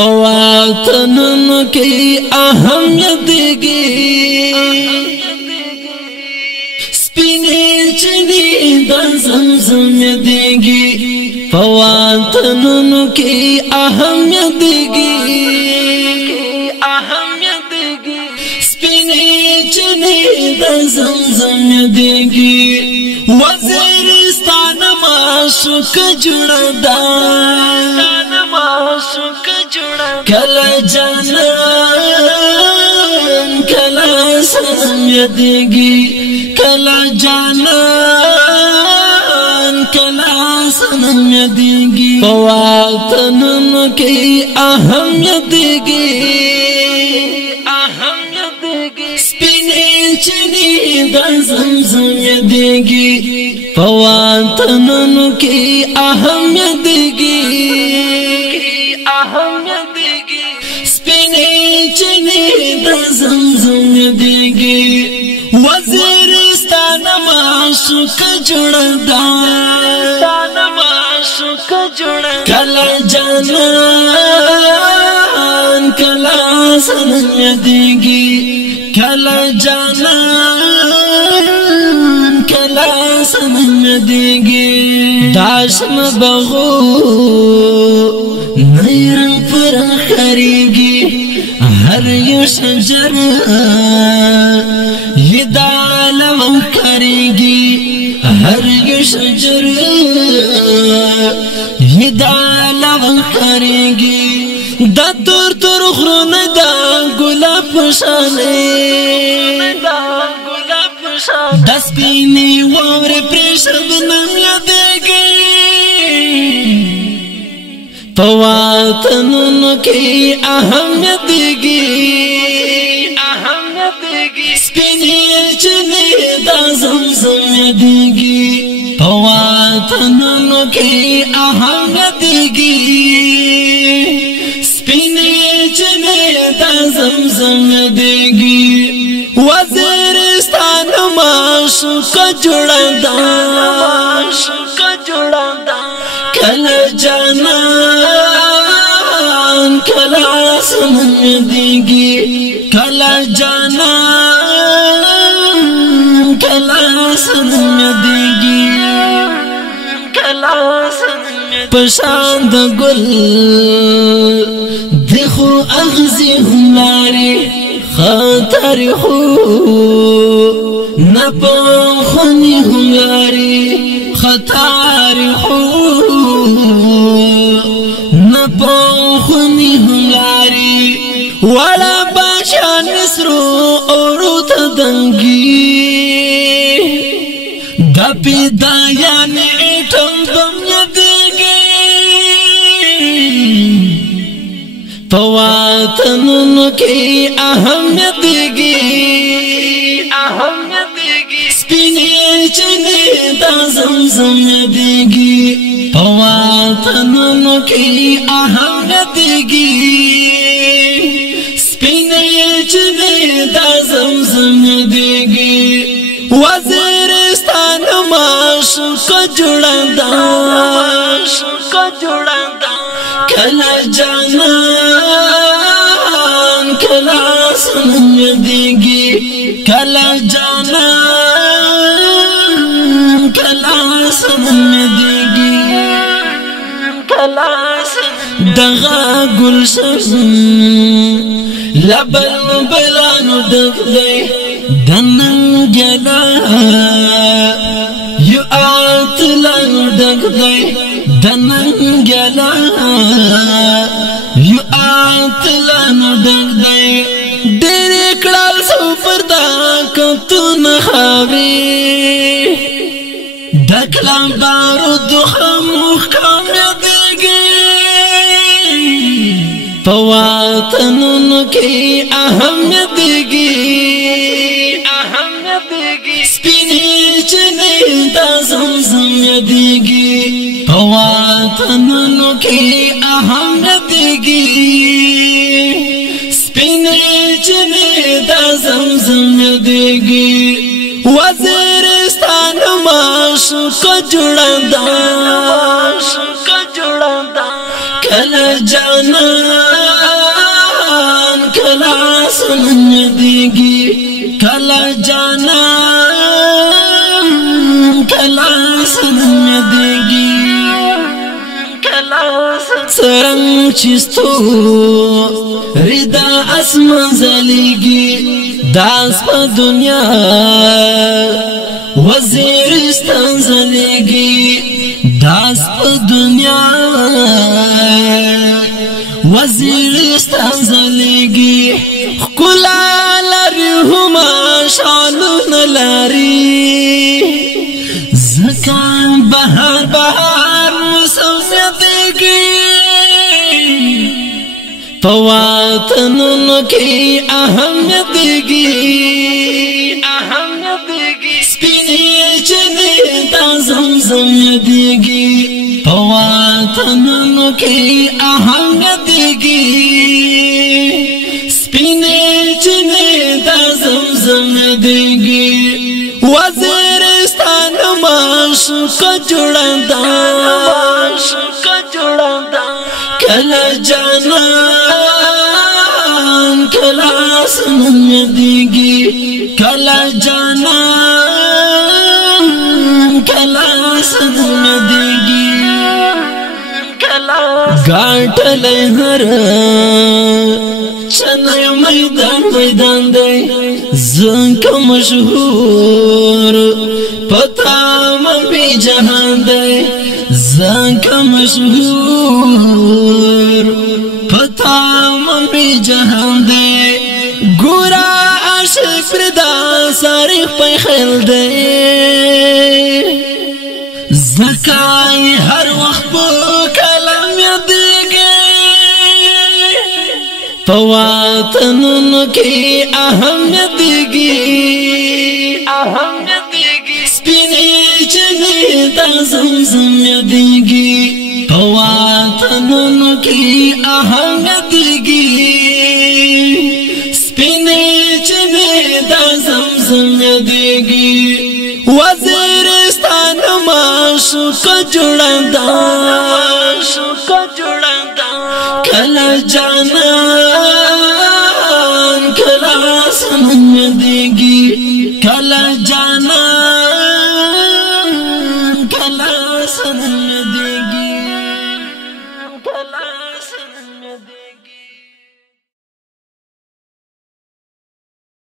فواتنن کی اہمیت دیگی سپینے چنی دا زمزم دیگی فواتنن کی اہمیت دیگی سپینے چنی دا زمزم دیگی وزیرستان معشوق جڑا دا کلا جانان کلا سنم یدیگی کلا جانان کلا سنم یدیگی فواتنن کی اہمیت دیگی سپینے چنی دا زمزم یدیگی فواتنن کی اہمیت دیگی سپینے چنی دا زمزم دیگی وزیرستان معشوق جڑا دا کلا جانان کلا سنم دیگی کلا جانان کلا سنم دیگی داشم بغو نیرن پر خریگی ہر یو شجر یہ دالم کریگی ہر یو شجر یہ دالم کریگی دا تور تور خرون دا گلاب شانے دس بینی وامر پریشب نم یادگی فواتنن کی اہمیت دیگی سپینے چنی دا زمزم دیگی فواتنن کی اہمیت دیگی سپینے چنی دا زمزم دیگی وزیرستان معشوق جڑا دا کلا جانان کلا سنم دیگی کلا جانان کلا سنم دیگی پشاند گل دیکھو اغزی ہماری خاطر ہو نپا خونی ہماری خطار ہو نپا خونی ہماری والا باشا نسرو اورو تدنگی دپی دایا نیٹم بم یدگی فواتنن کی اہمیت دیگی سپینے چنی دا زمزم دیگی فواتنن کی اہمیت دیگی سپینے چنی دا زمزم دیگی وزیرستان معشوق جڑا دا کلا جانان کلا سنم دیگی کلا جانان کلا سنم دیگی دغا گلشن لبن بلانو دغ دی دنن جلا یو آتلانو دغ دی دنن جلا یو آتلانو دغ دی دیر اکڑال سفر دا کتو نخاوی دکلام بارو دخموخ کامیدگی فواتنن کی اہمیت دیگی سپینے چنی دا زمزم دیگی فواتنن کی اہمیت دیگی سپینے چنی دا زمزم دیگی وزیرستان معشوق جڑا دا کلا جانا سرنگ چستو ردا اسمان زلیگی داس پا دنیا وزیرستان زلیگی داس پا دنیا وزیرستان زلیگی خکلا لاری هما شالو نلاری زکان بہار بہار مسومیتگی پواتنن کی اہمیتگی سپینی چنی تا زمزم یدگی پواتنن کی اہمیتگی سپینی چنی تا زمزم یدگی وزیرستان معشوق جوڑندا کلا جانان کلا سنم یدگی کلا جانان کلا سنم یدگی گاٹ لہر چنای میدان میدان دے زنکا مشہور پتا مبی جہان دے زنکا مشہور پتا مبی جہان دے گورا عاشق پردا ساری پی خیل دے زکای ہر وقت پو کلام یدگی پواتنن کی اہمیتگی سپینی چنی تا زمزم یدگی پواتنن کی اہمیتگی سپینی چنی تا زمزم یدگی وزیرستان معشوق جوڑندا کلا جانان کلا سنم یدگی کلا جانان